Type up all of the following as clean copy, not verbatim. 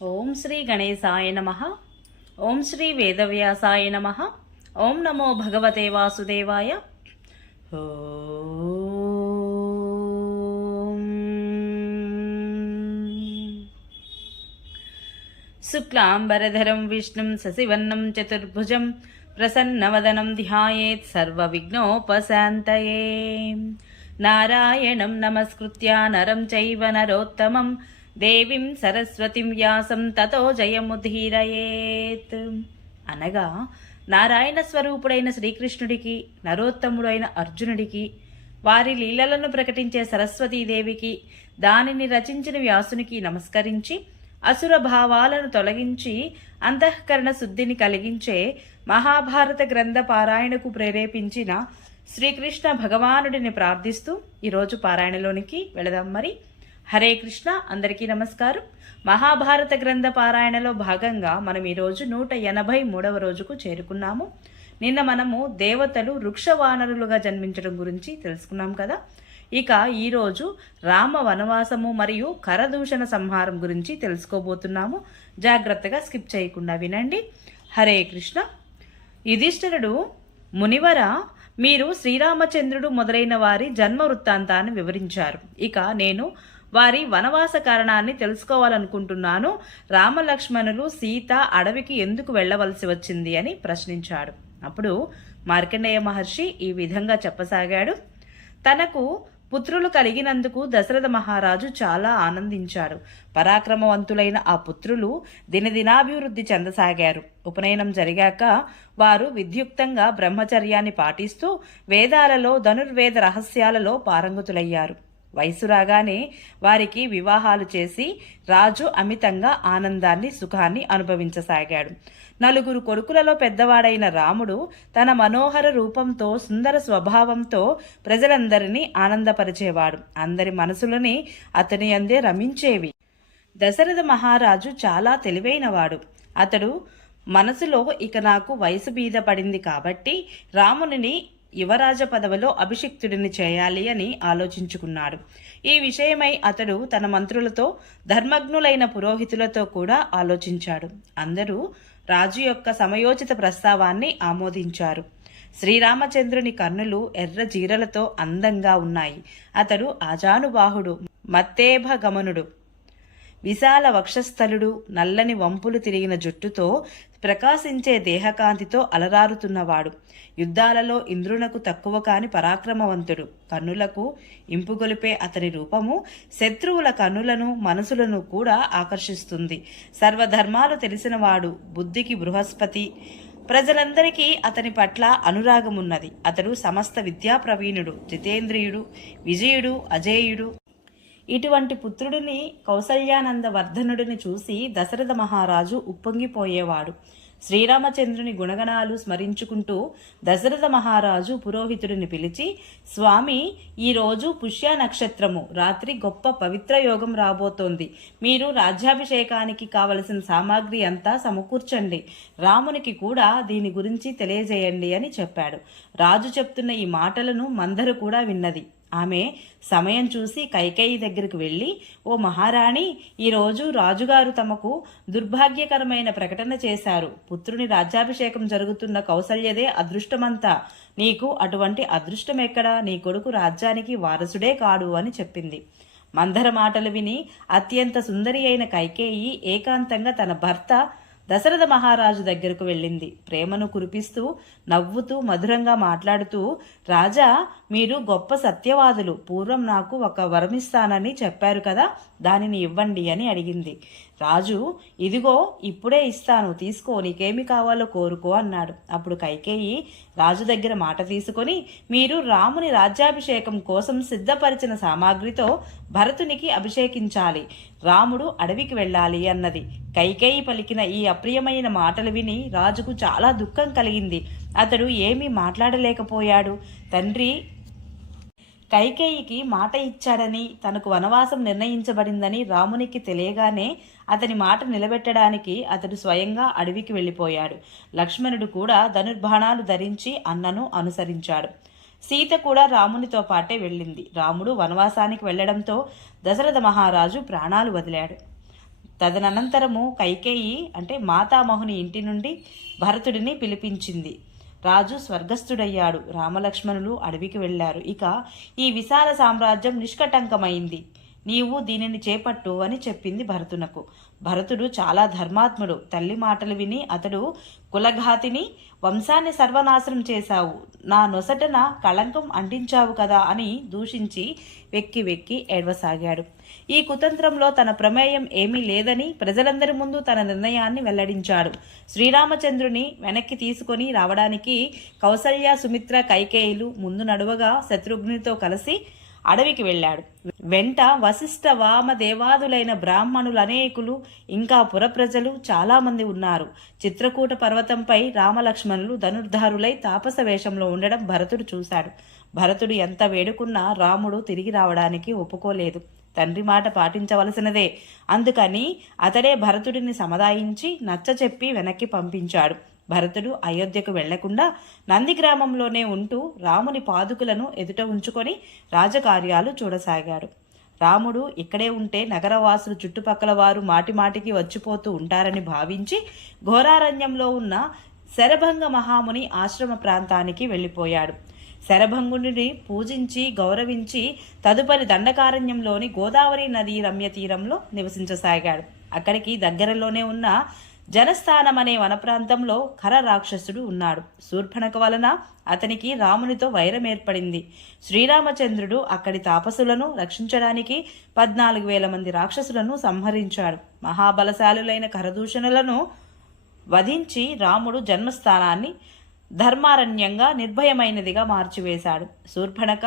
ఓం శ్రీ గణేశాయ నమః. ఓం శ్రీ వేదవ్యాసాయ నమః. ఓం నమో భగవతే వాసుదేవాయ. ఓం శుక్లాంబరధరం విష్ణుం శశివర్ణం చతుర్భుజం ప్రసన్నవదనం ధ్యాయేత్ సర్వవిఘ్నోపశాంతయే. నారాయణం నమస్కృత్య నరం చైవ నరోత్తమం దేవీం సరస్వతిం వ్యాసం తతో జయముధీరయేత్. అనగా నారాయణ స్వరూపుడైన శ్రీకృష్ణుడికి, నరోత్తముడైన అర్జునుడికి, వారి లీలలను ప్రకటించే సరస్వతీదేవికి, దానిని రచించిన వ్యాసునికి నమస్కరించి అసుర భావాలను తొలగించి అంతఃకరణ శుద్ధిని కలిగించే మహాభారత గ్రంథ పారాయణకు ప్రేరేపించిన శ్రీకృష్ణ భగవానుడిని ప్రార్థిస్తూ ఈరోజు పారాయణలోనికి వెళదాం. మరి హరే కృష్ణ. అందరికీ నమస్కారం. మహాభారత గ్రంథ పారాయణలో భాగంగా మనం ఈరోజు 183వ రోజుకు చేరుకున్నాము. నిన్న మనము దేవతలు వృక్షవానరులుగా జన్మించడం గురించి తెలుసుకున్నాం కదా. ఇక ఈరోజు రామ వనవాసము మరియు కరదూషణ సంహారం గురించి తెలుసుకోబోతున్నాము. జాగ్రత్తగా స్కిప్ చేయకుండా వినండి. హరే కృష్ణ. యుధిష్ఠిరుడు, మునివర, మీరు శ్రీరామచంద్రుడు మొదలైన వారి జన్మ వృత్తాంతాన్ని వివరించారు. ఇక నేను వారి వనవాస కారణాన్ని తెలుసుకోవాలనుకుంటున్నాను. రామలక్ష్మణులు సీత అడవికి ఎందుకు వెళ్లవలసి వచ్చింది అని ప్రశ్నించాడు. అప్పుడు మార్కండేయ మహర్షి ఈ విధంగా చెప్పసాగాడు. తనకు పుత్రులు కలిగినందుకు దశరథ మహారాజు చాలా ఆనందించాడు. పరాక్రమవంతులైన ఆ పుత్రులు దినదినాభివృద్ధి చెందసాగారు. ఉపనయనం జరిగాక వారు విద్యుక్తంగా బ్రహ్మచర్యాన్ని పాటిస్తూ వేదాలలో, ధనుర్వేద రహస్యాలలో పారంగతులయ్యారు. వయసు రాగానే వారికి వివాహాలు చేసి రాజు అమితంగా ఆనందాన్ని, సుఖాన్ని అనుభవించసాగాడు. 4 కొడుకులలో పెద్దవాడైన రాముడు తన మనోహర రూపంతో, సుందర స్వభావంతో ప్రజలందరినీ ఆనందపరిచేవాడు. అందరి మనసులని అతని అందే రమించేవి. దశరథ మహారాజు చాలా తెలివైనవాడు. అతడు మనసులో ఇక నాకు వయసు మీద పడింది కాబట్టి రామునిని యువరాజ పదవిలో అభిషిక్తుడిని చేయాలి అని ఆలోచించుకున్నాడు. ఈ విషయమై అతడు తన మంత్రులతో, ధర్మజ్ఞులైన పురోహితులతో కూడా ఆలోచించాడు. అందరూ రాజు యొక్క సమయోచిత ప్రస్తావాన్ని ఆమోదించారు. శ్రీరామచంద్రుని కన్నులు ఎర్ర జీరలతో అందంగా ఉన్నాయి. అతడు ఆజానుబాహుడు, మత్తేభ గమనుడు, విశాల వక్షస్థలుడు, నల్లని వంపులు తిరిగిన జుట్టుతో, ప్రకాశించే దేహకాంతితో అలరారుతున్నవాడు. యుద్ధాలలో ఇంద్రునకు తక్కువ కాని పరాక్రమవంతుడు. కన్నులకు ఇంపుగొలిపే అతని రూపము శత్రువుల కన్నులను, మనసులను కూడా ఆకర్షిస్తుంది. సర్వధర్మాలు తెలిసినవాడు, బుద్ధికి బృహస్పతి. ప్రజలందరికీ అతని పట్ల అనురాగమున్నది. అతడు సమస్త విద్యా ప్రవీణుడు, జితేంద్రియుడు, విజయుడు, అజేయుడు. ఇటువంటి పుత్రుడిని, కౌసల్యానంద వర్ధనుడిని చూసి దశరథ మహారాజు ఉప్పొంగిపోయేవాడు. శ్రీరామచంద్రుని గుణగణాలు స్మరించుకుంటూ దశరథ మహారాజు పురోహితుడిని పిలిచి, స్వామి, ఈరోజు పుష్య నక్షత్రము, రాత్రి గొప్ప పవిత్ర యోగం రాబోతోంది. మీరు రాజ్యాభిషేకానికి కావలసిన సామాగ్రి అంతా సమకూర్చండి. రామునికి కూడా దీని గురించి తెలియజేయండి అని చెప్పాడు. రాజు చెప్తున్న ఈ మాటలను మందరు కూడా విన్నది. ఆమె సమయం చూసి కైకేయి దగ్గరకు వెళ్ళి, ఓ మహారాణి, ఈరోజు రాజుగారు తమకు దుర్భాగ్యకరమైన ప్రకటన చేశారు. పుత్రుని రాజ్యాభిషేకం జరుగుతున్న కౌసల్యదే అదృష్టమంతా. నీకు అటువంటి అదృష్టం ఎక్కడా? నీ కొడుకు రాజ్యానికి వారసుడే కాడు అని చెప్పింది. మందర మాటలు విని అత్యంత సుందరి అయిన కైకేయి ఏకాంతంగా తన భర్త దశరథ మహారాజు దగ్గరకు వెళ్ళింది. ప్రేమను కురిపిస్తూ, నవ్వుతూ, మధురంగా మాట్లాడుతూ, రాజా, మీరు గొప్ప సత్యవాదులు. పూర్వం నాకు ఒక వరమిస్తానని చెప్పారు కదా, దానిని ఇవ్వండి అని అడిగింది. రాజు, ఇదిగో ఇప్పుడే ఇస్తాను, తీసుకో, నీకేమి కావాలో కోరుకో అన్నాడు. అప్పుడు కైకేయి రాజు దగ్గర మాట తీసుకొని, మీరు రాముని రాజ్యాభిషేకం కోసం సిద్ధపరిచిన సామాగ్రితో భరతునికి అభిషేకించాలి. రాముడు అడవికి వెళ్ళాలి అన్నది. కైకేయి పలికిన ఈ అప్రియమైన మాటలు విని రాజుకు చాలా దుఃఖం కలిగింది. అతడు ఏమీ మాట్లాడలేకపోయాడు. తండ్రి కైకేయికి మాట ఇచ్చాడని, తనకు వనవాసం నిర్ణయించబడిందని రామునికి తెలియగానే అతని మాట నిలబెట్టడానికి అతడు స్వయంగా అడవికి వెళ్ళిపోయాడు. లక్ష్మణుడు కూడా ధనుర్బాణాలు ధరించి అన్నను అనుసరించాడు. సీత కూడా రామునితో పాటే వెళ్ళింది. రాముడు వనవాసానికి వెళ్లడంతో దశరథ మహారాజు ప్రాణాలు వదిలాడు. తదనంతరము కైకేయి అంటే మాతామహుని ఇంటి నుండి భరతుడిని పిలిపించింది. రాజు స్వర్గస్థుడయ్యాడు. రామలక్ష్మణులు అడవికి వెళ్లారు. ఇక ఈ విశాల సామ్రాజ్యం నిష్కటంకమైంది. నీవు దీనిని చేపట్టు అని చెప్పింది భరతునకు. భరతుడు చాలా ధర్మాత్ముడు. తల్లి మాటలు విని అతడు కులఘాతిని, వంశాన్ని సర్వనాశనం చేశావు, నా నొసటన కళంకం అంటించావు కదా అని దూషించి వెక్కి వెక్కి ఏడవసాగాడు. ఈ కుతంత్రంలో తన ప్రమేయం ఏమీ లేదని ప్రజలందరి ముందు తన నిర్ణయాన్ని వెల్లడించాడు. శ్రీరామచంద్రుని వెనక్కి తీసుకొని రావడానికి కౌసల్య, సుమిత్ర, కైకేయులు ముందు నడువగా శత్రుఘ్నితో కలిసి అడవికి వెళ్ళాడు. వెంట వశిష్ఠ, వామ దేవాదులైన బ్రాహ్మణులు అనేకులు, ఇంకా పురప్రజలు చాలామంది ఉన్నారు. చిత్రకూట పర్వతంపై రామలక్ష్మణులు ధనుర్ధారులై తాపస వేషంలో ఉండడం భరతుడు చూశాడు. భరతుడు ఎంత వేడుకున్నా రాముడు తిరిగి రావడానికి ఒప్పుకోలేదు. తండ్రి మాట పాటించవలసినదే. అందుకని అతడే భరతుడిని సముదాయించి నచ్చచెప్పి వెనక్కి పంపించాడు. భరతుడు అయోధ్యకు వెళ్లకుండా నందిగ్రామంలోనే ఉంటూ రాముని పాదుకులను ఎదుట ఉంచుకొని రాజకార్యాలు చూడసాగాడు. రాముడు ఇక్కడే ఉంటే నగరవాసులు చుట్టుపక్కల వారు మాటిమాటికి వచ్చిపోతూ ఉంటారని భావించి ఘోరారణ్యంలో ఉన్న శరభంగ మహాముని ఆశ్రమ ప్రాంతానికి వెళ్ళిపోయాడు. శరభంగుని పూజించి గౌరవించి తదుపరి దండకారణ్యంలోని గోదావరి నదీ రమ్య తీరంలో నివసించసాగాడు. అక్కడికి దగ్గరలోనే ఉన్న జనస్థానం అనే వనప్రాంతంలో ఖర రాక్షసుడు ఉన్నాడు. శూర్పణఖ వలన అతనికి రామునితో వైరం ఏర్పడింది. శ్రీరామచంద్రుడు అక్కడి తాపసులను రక్షించడానికి 14,000 మంది రాక్షసులను సంహరించాడు. మహాబలశాలులైన ఖరదూషణులను వధించి రాముడు జన్మస్థానాన్ని ధర్మారణ్యంగా నిర్భయమైనదిగా మార్చివేశాడు. శూర్పణఖ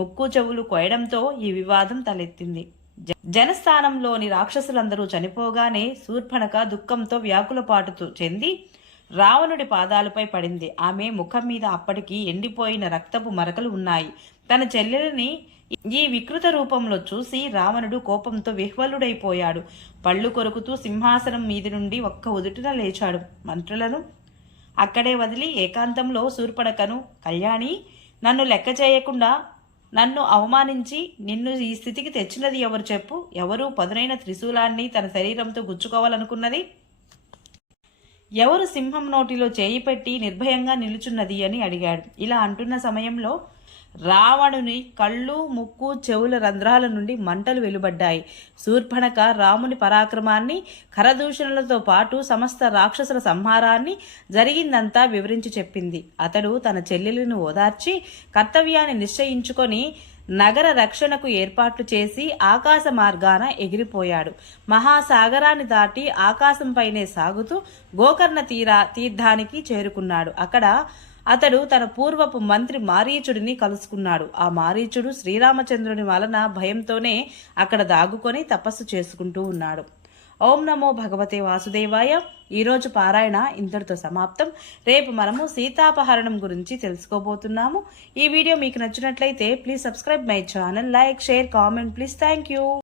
ముక్కు చెవులు కోయడంతో ఈ వివాదం తలెత్తింది. జనస్థానంలోని రాక్షసులందరూ చనిపోగానే శూర్పణఖ దుఃఖంతో వ్యాకులపాటుతో చెంది రావణుడి పాదాలపై పడింది. ఆమె ముఖం మీద అప్పటికి ఎండిపోయిన రక్తపు మరకలు ఉన్నాయి. తన చెల్లెలిని ఈ వికృత రూపంలో చూసి రావణుడు కోపంతో విహ్వలుడైపోయాడు. పళ్ళు కొరుకుతూ సింహాసనం మీది నుండి ఒక్క ఉదుటిన లేచాడు. మంత్రులను అక్కడే వదిలి ఏకాంతంలో శూర్పణఖను, కళ్యాణి, నన్ను లెక్క చేయకుండా నన్ను అవమానించి నిన్ను ఈ స్థితికి తెచ్చినది ఎవరు చెప్పు? ఎవరు పదునైన త్రిశూలాన్ని తన శరీరంతో గుచ్చుకోవాలనుకున్నది? ఎవరు సింహం నోటిలో చేయి పెట్టి నిర్భయంగా నిలుచున్నది అని అడిగాడు. ఇలా అంటున్న సమయంలో రావణుని కళ్ళు, ముక్కు, చెవుల రంధ్రాల నుండి మంటలు వెలువడ్డాయి. శూర్పణఖ రాముని పరాక్రమాన్ని, ఖరదూషణలతో పాటు సమస్త రాక్షసుల సంహారాన్ని జరిగిందంతా వివరించి చెప్పింది. అతడు తన చెల్లెలను ఓదార్చి కర్తవ్యాన్ని నిశ్చయించుకొని నగర రక్షణకు ఏర్పాట్లు చేసి ఆకాశ మార్గాన ఎగిరిపోయాడు. మహాసాగరాన్ని దాటి ఆకాశంపైనే సాగుతూ గోకర్ణ తీర్థానికి చేరుకున్నాడు. అక్కడ అతడు తన పూర్వపు మంత్రి మారీచుడిని కలుసుకున్నాడు. ఆ మారీచుడు శ్రీరామచంద్రుని వలన భయంతోనే అక్కడ దాగుకొని తపస్సు చేసుకుంటూ ఉన్నాడు. ఓం నమో భగవతే వాసుదేవాయ. ఈరోజు పారాయణ ఇంతటితో సమాప్తం. రేపు మనము సీతాపహరణం గురించి తెలుసుకోబోతున్నాము. ఈ వీడియో మీకు నచ్చినట్లయితే please subscribe my channel, like, share, comment please. Thank you.